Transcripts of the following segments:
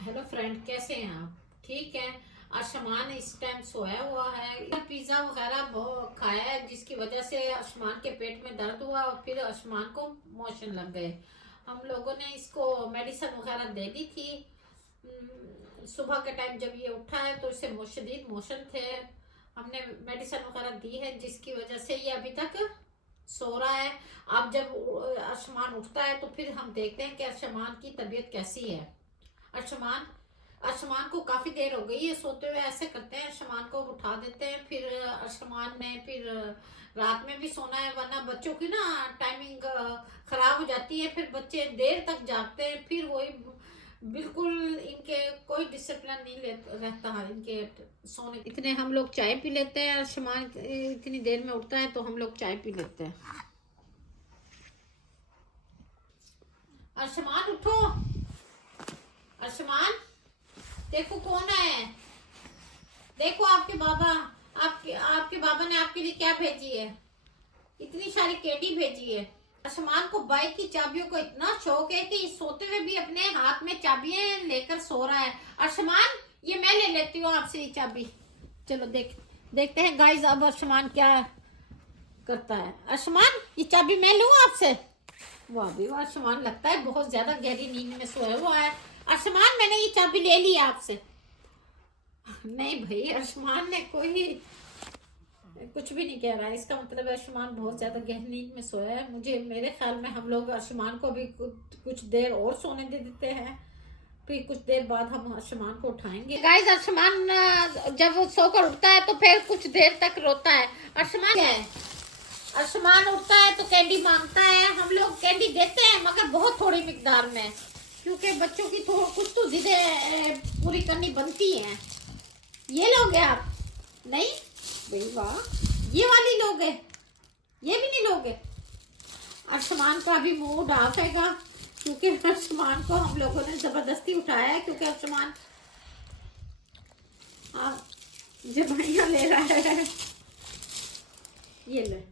Hello friend, कैसे हैं आप? ठीक है। आसमान इस टाइम सोया हुआ है। पिज्जा वगैरह बहुत खाया है जिसकी वजह से आसमान के पेट में दर्द हुआ और फिर आसमान को मोशन लग गए। हम लोगों ने इसको मेडिसिन वगैरह दे दी थी। सुबह के टाइम जब ये उठा है तो इसे शदीद मोशन थे। हमने मेडिसिन वगैरह दी है जिसकी वजह से ये अभी तक सो रहा है। अब जब आसमान उठता है तो फिर हम देखते हैं कि आसमान की तबीयत कैसी है। आसमान आसमान को काफी देर हो गई है सोते हुए। ऐसे करते हैं, आसमान को उठा देते हैं, फिर आसमान ने फिर रात में भी सोना है, वरना बच्चों की ना टाइमिंग खराब हो जाती है। फिर बच्चे देर तक जागते हैं, फिर वही बिल्कुल इनके कोई डिसिप्लिन नहीं रहता है इनके सोने। इतने हम लोग चाय पी लेते हैं, आसमान इतनी देर में उठता है तो हम लोग चाय पी लेते हैं। आसमान उठो, आसमान देखो कौन है। देखो आपके बाबा, आपके बाबा ने आपके लिए क्या भेजी है। इतनी सारी कैंडी भेजी है। आसमान को बाइक की चाबियों को इतना शौक है कि सोते हुए भी अपने हाथ में चाबियां लेकर सो रहा है। आसमान, ये मैं ले लेती हूँ आपसे ये चाबी। चलो देखते हैं गाइस अब आसमान क्या करता है। आसमान, ये चाबी मैं लूँ आपसे? वाह भी वाह, आसमान लगता है बहुत ज्यादा गहरी नींद में सोया हुआ है। आसमान, मैंने ये चाबी ले ली आपसे। नहीं भाई, आसमान ने कोई कुछ भी नहीं कह रहा है। इसका मतलब आसमान बहुत ज्यादा गहरी नींद में सोया है। मेरे ख्याल में हम लोग आसमान को भी कुछ देर और सोने दे देते हैं, फिर कुछ देर बाद हम आसमान को उठाएंगे। गाइस, आसमान जब सोकर उठता है तो फिर कुछ देर तक रोता है। आसमान क्या है, आसमान उठता है तो कैंडी मांगता है। हम लोग कैंडी देते हैं मगर बहुत थोड़ी मिकदार में, क्योंकि बच्चों की कुछ तो जिद्दें पूरी करनी बनती हैं। ये लोगे आप? नहीं भाई वाह, ये वाली लोगे? ये भी नहीं लोगे? आसमान का भी मूड ऑफ हैगा, क्योंकि आसमान को हम लोगों ने जबरदस्ती उठाया है, क्योंकि आसमान जबाइयाँ ले रहा है। ये ले,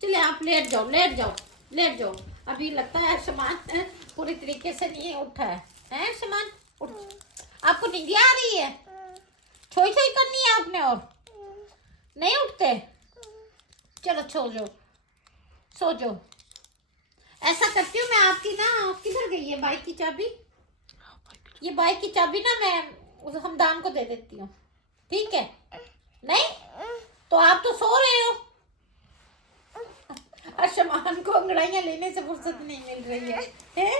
चले आप लेट जाओ, लेट जाओ, लेट जाओ। अभी लगता है आसमान पूरी तरीके से नहीं उठा है। आसमान उठ, आपको नींद आ रही है? छोई छोई करनी है आपने और नहीं उठते? चलो सो जाओ, सो जाओ। ऐसा करती हूँ मैं, आपकी ना किधर गई है बाइक की चाबी? ये बाइक की चाबी ना मैं उस हमदान को दे देती हूँ, ठीक है? नहीं तो आप तो सो रहे हो। आसमान को अंगड़ाइयाँ लेने से फुर्सत नहीं मिल रही है?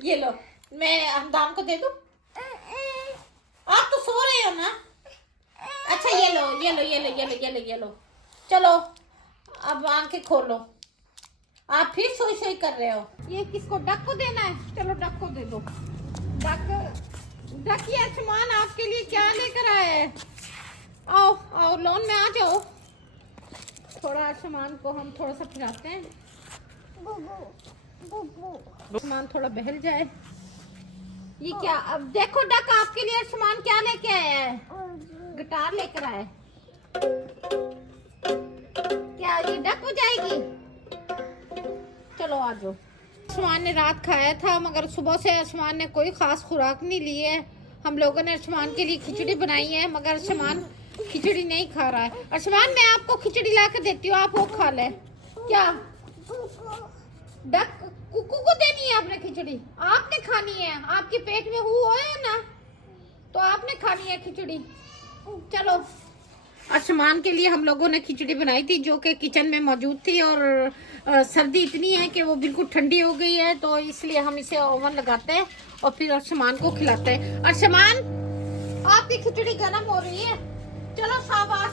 ये लो, मैं हमदान को दे दूँ? आप तो सो रहे हो ना? अच्छा ये लो, ये लो, ये लो, ये लो, ये लो, ये लो। चलो अब आंखें खोलो। आप फिर सोई सोई कर रहे हो। ये किसको, डक को देना है? चलो डक को दे दो। डक ये आसमान आपके लिए क्या लेकर आया है। आओ आओ, लॉन में आ जाओ। थोड़ा आसमान को हम थोड़ा सा फिराते हैं, आसमान थोड़ा बहल जाए। ये क्या, अब देखो डक आपके लिए आसमान क्या लेके आया है। गिटार लेकर आए। क्या ये डक हो जाएगी? चलो आ जाओ। आसमान ने रात खाया था मगर सुबह से आसमान ने कोई खास खुराक नहीं ली है। हम लोगों ने आसमान के लिए खिचड़ी बनाई है मगर आसमान खिचड़ी नहीं खा रहा है। आसमान, मैं आपको खिचड़ी ला के देती हूँ, आप वो खा ले। क्या डक कुकू को देनी है आपने खिचड़ी? आपने खानी है, आपके पेट में हुआ है ना, तो आपने खानी है खिचड़ी। चलो, आसमान के लिए हम लोगों ने खिचड़ी बनाई थी जो कि किचन में मौजूद थी, और सर्दी इतनी है कि वो बिल्कुल ठंडी हो गई है, तो इसलिए हम इसे ओवन लगाते हैं और फिर आसमान को खिलाते हैं। आसमान, आपकी खिचड़ी गर्म हो रही है। चलो शाबाश,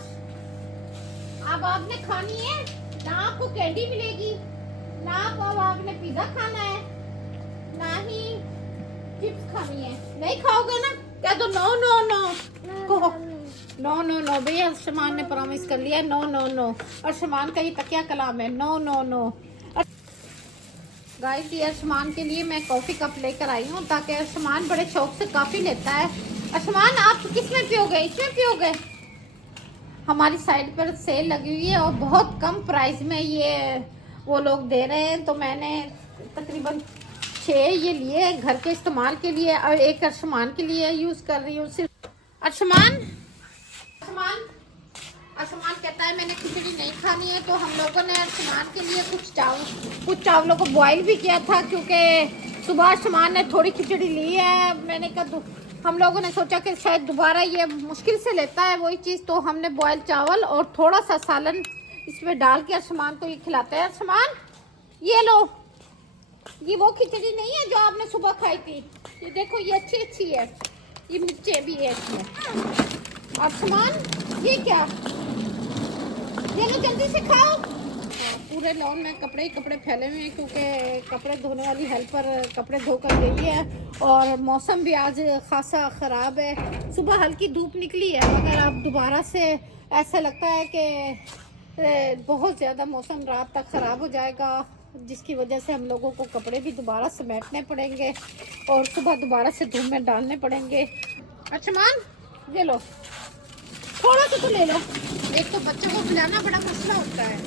अब आपने खानी है ना, आपको कैंडी मिलेगी ना, अब आपने पिज्जा खाना है ना ही चिप्स खानी है। नहीं खाओगे ना? क्या तो no no no, no no no भैया, आसमान ने प्रॉमिस कर लिया, नो नो नो। आसमान का ये तकिया कलाम है, नो नो नो। गाइस, ये आसमान के लिए मैं कॉफी कप लेकर आई हूँ ताकि आसमान बड़े शौक से कॉफी लेता है। आसमान, आप किसमें पियोगे? इसमें पियोगे? हमारी साइड पर सेल लगी हुई है और बहुत कम प्राइस में ये वो लोग दे रहे हैं, तो मैंने तकरीबन 6 ये लिए घर के इस्तेमाल के लिए और एक अर्शमान के लिए यूज़ कर रही हूँ सिर्फ। अर्शमान अर्शमान अर्शमान कहता है मैंने खिचड़ी नहीं खानी है, तो हम लोगों ने अर्शमान के लिए कुछ चावलों को बॉईल भी किया था, क्योंकि सुबह अर्शमान ने थोड़ी खिचड़ी ली है। मैंने कहा हम लोगों ने सोचा कि शायद दोबारा ये मुश्किल से लेता है वही चीज़, तो हमने बॉयल चावल और थोड़ा सा सालन इसमें डाल के अर्शमान को ये खिलाते हैं। अर्शमान ये लो, ये वो खिचड़ी नहीं है जो आपने सुबह खाई थी, ये देखो ये अच्छी है, ये मिर्चें भी है इसमें। अर्शमान ये क्या, ये लो जल्दी से खाओ। पूरे लॉन में कपड़े ही कपड़े फैले हुए हैं, क्योंकि कपड़े धोने वाली हेल्पर कपड़े धोकर गई है और मौसम भी आज खासा ख़राब है। सुबह हल्की धूप निकली है, मगर अब दोबारा से ऐसा लगता है कि बहुत ज़्यादा मौसम रात तक ख़राब हो जाएगा, जिसकी वजह से हम लोगों को कपड़े भी दोबारा समेटने पड़ेंगे और सुबह दोबारा से धूप में डालने पड़ेंगे। अर्शमान ये लो, थोड़ा सा तो ले लो, एक तो बच्चों को खिलाना बड़ा मसला होता है।